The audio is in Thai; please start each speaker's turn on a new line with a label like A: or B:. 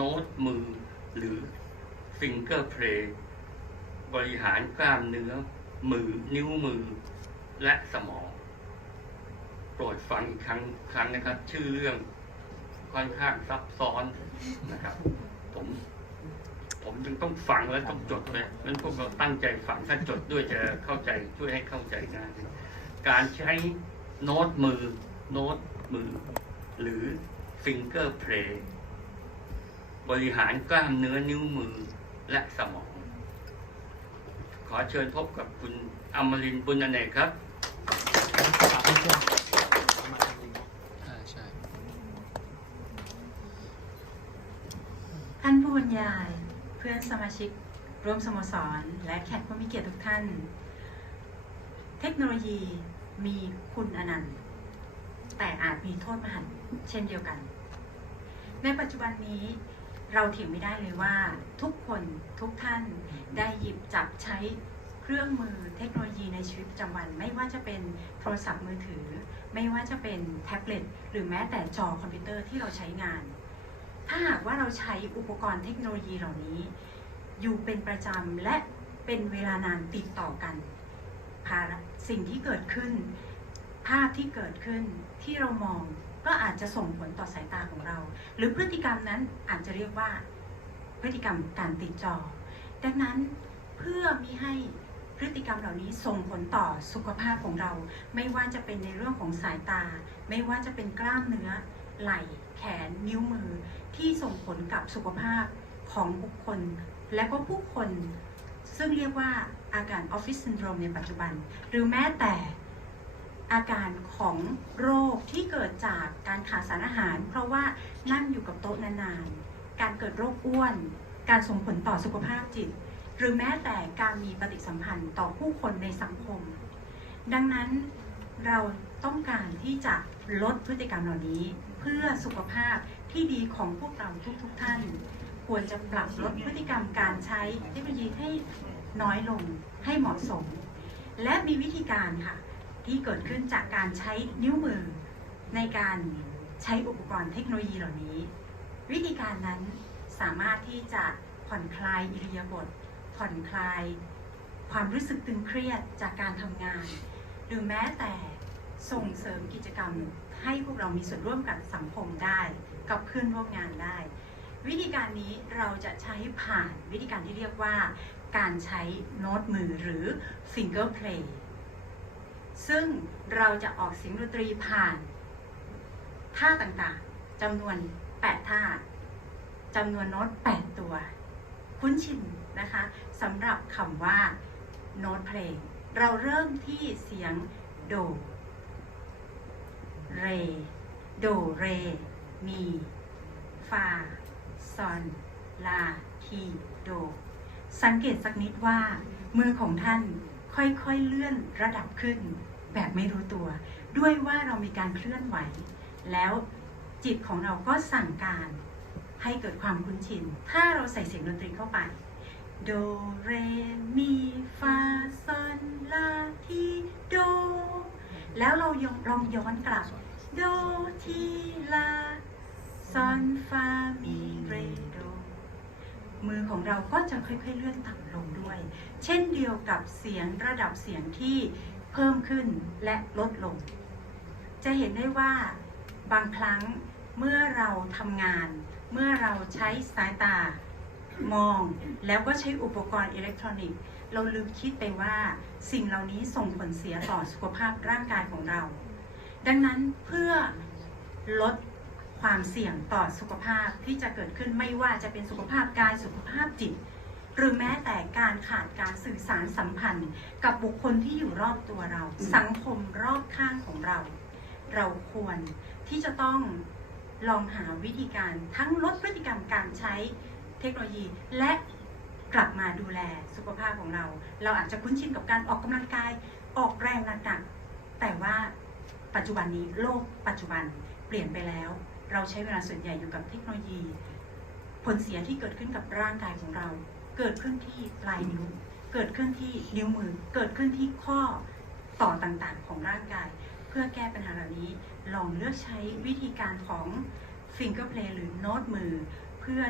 A: โน้ตมือ หรือฟิงเกอร์เพลย์บริหารกล้ามเนื้อ มือ นิ้วมือ และสมอง โปรดฟังอีกครั้งครั้งนะครับ ชื่อเรื่องค่อนข้างซับซ้อนนะครับ ผม ผมจึงต้องฟังและต้องจดเลยนั้นพวกเราตั้งใจฟังถ้าจดด้วยจะเข้าใจช่วยให้เข้าใจงายการใช้โน้ตมือ โน้ตมือ หรือฟิงเกอร์เพลย์ บริหารกล้ามเนื้อนิ้วมือและสมอง ขอเชิญพบกับคุณอมรินทร์บุญอเนกครับ
B: อ่าใช่
C: ท่านผู้บรรยายเพื่อนสมาชิกร่วมสโมสร และแขกผู้มีเกียรติทุกท่าน เทคโนโลยีมีคุณอนันต์ แต่อาจมีโทษมหันต์เช่นเดียวกัน ในปัจจุบันนี้ เราเถียงไม่ได้เลยว่าทุกคนทุกท่านได้หยิบจับใช้เครื่องมือเทคโนโลยีในชีวิตประจำวัน ไม่ว่าจะเป็นโทรศัพท์มือถือ ไม่ว่าจะเป็นแท็บเล็ตหรือแม้แต่จอคอมพิวเตอร์ที่เราใช้งาน ถ้าหากว่าเราใช้อุปกรณ์เทคโนโลยีเหล่านี้ อยู่เป็นประจำและเป็นเวลานานติดต่อกันภาระสิ่งที่เกิดขึ้น ภาพที่เกิดขึ้นที่เรามองก็อาจจะส่งผลต่อสายตาของเรา หรือพฤติกรรมนั้นอาจจะเรียกว่า พฤติกรรมการติดจอ ดังนั้นเพื่อมิให้พฤติกรรมเหล่านี้ส่งผลต่อสุขภาพของเรา ไม่ว่าจะเป็นในเรื่องของสายตา ไม่ว่าจะเป็นกล้ามเนื้อ ไหล่ แขน นิ้วมือ ที่ส่งผลกับสุขภาพของบุคคล และก็ผู้คน ซึ่งเรียกว่าอาการออฟฟิศซินโดรมในปัจจุบัน หรือแม้แต่ อาการของโรคที่เกิดจากการขาดสารอาหาร เพราะว่านั่งอยู่กับโต๊ะนานๆ การเกิดโรคอ้วน การส่งผลต่อสุขภาพจิต หรือแม้แต่การมีปฏิสัมพันธ์ต่อผู้คนในสังคม ดังนั้นเราต้องการที่จะลดพฤติกรรมเหล่านี้ เพื่อสุขภาพที่ดีของพวกเราทุกๆทท่าน ควรจะปรับลดพฤติกรรมการใช้เทคโนโลยีให้น้อยลงให้เหมาะสม และมีวิธีการค่ะ ที่เกิดขึ้นจากการใช้นิ้วมือ ในการใช้อุปกรณ์เทคโนโลยีเหล่านี้ วิธีการนั้นสามารถที่จะผ่อนคลายอิริยาบถผ่อนคลาย ความรู้สึกตึงเครียดจากการทำงาน หรือแม้แต่ส่งเสริมกิจกรรมให้พวกเรามีส่วนร่วมกับสังคมได้ กับเพื่อนร่วมงานได้ วิธีการนี้เราจะใช้ผ่านวิธีการที่เรียกว่า การใช้โน้ตมือหรือ finger play ซึ่งเราจะออกเสียงดนตรีผ่านท่าต่างๆจำนวน 8 ท่าจำนวนโน้ต 8 ตัว คุ้นชินนะคะสำหรับคำว่าโน้ตเพลง เราเริ่มที่เสียงโด เร โด เร มี ฟา ซอน ลา ที โด สังเกตสักนิดว่า มือของท่าน ค่อยๆเลื่อนระดับขึ้น แบบไม่รู้ตัว ด้วยว่าเรามีการเคลื่อนไหว แล้วจิตของเราก็สั่งการให้เกิดความคุ้นชิน ถ้าเราใส่เสียงดนตรีเข้าไป โด เร มี ฟา ซอน ลา ที โด แล้วเราลองย้อนกลับ โด ที ลา ซอน ฟา มี เร มือของเราก็จะค่อยๆเลื่อนต่ำลงด้วย เช่นเดียวกับเสียงระดับเสียงที่เพิ่มขึ้นและลดลง จะเห็นได้ว่าบางครั้งเมื่อเราทำงาน เมื่อเราใช้สายตามองแล้วก็ใช้อุปกรณ์อิเล็กทรอนิกส์ เราลืมคิดไปว่าสิ่งเหล่านี้ส่งผลเสียต่อสุขภาพร่างกายของเรา ดังนั้นเพื่อลด ความเสี่ยงต่อสุขภาพที่จะเกิดขึ้นไม่ว่าจะเป็นสุขภาพกายสุขภาพจิต หรือแม้แต่การขาดการสื่อสารสัมพันธ์ กับบุคคลที่อยู่รอบตัวเรา สังคมรอบข้างของเรา เราควรที่จะต้องลองหาวิธีการทั้งลดพฤติกรรมการใช้เทคโนโลยีและกลับมาดูแลสุขภาพของเรา เราอาจจะคุ้นชินกับการออกกำลังกายออกแรงหนักๆแต่ว่าปัจจุบันนี้โลกปัจจุบันเปลี่ยนไปแล้ว เราใช้เวลาส่วนใหญ่อยู่กับเทคโนโลยี ผลเสียที่เกิดขึ้นกับร่างกายของเรา เกิดขึ้นที่ปลายนิ้ว เกิดขึ้นที่นิ้วมือ เกิดขึ้นที่ข้อต่อต่างๆ ของร่างกาย เพื่อแก้ปัญหาเหล่านี้ ลองเลือกใช้วิธีการของ finger play หรือโน้ตมือเพื่อ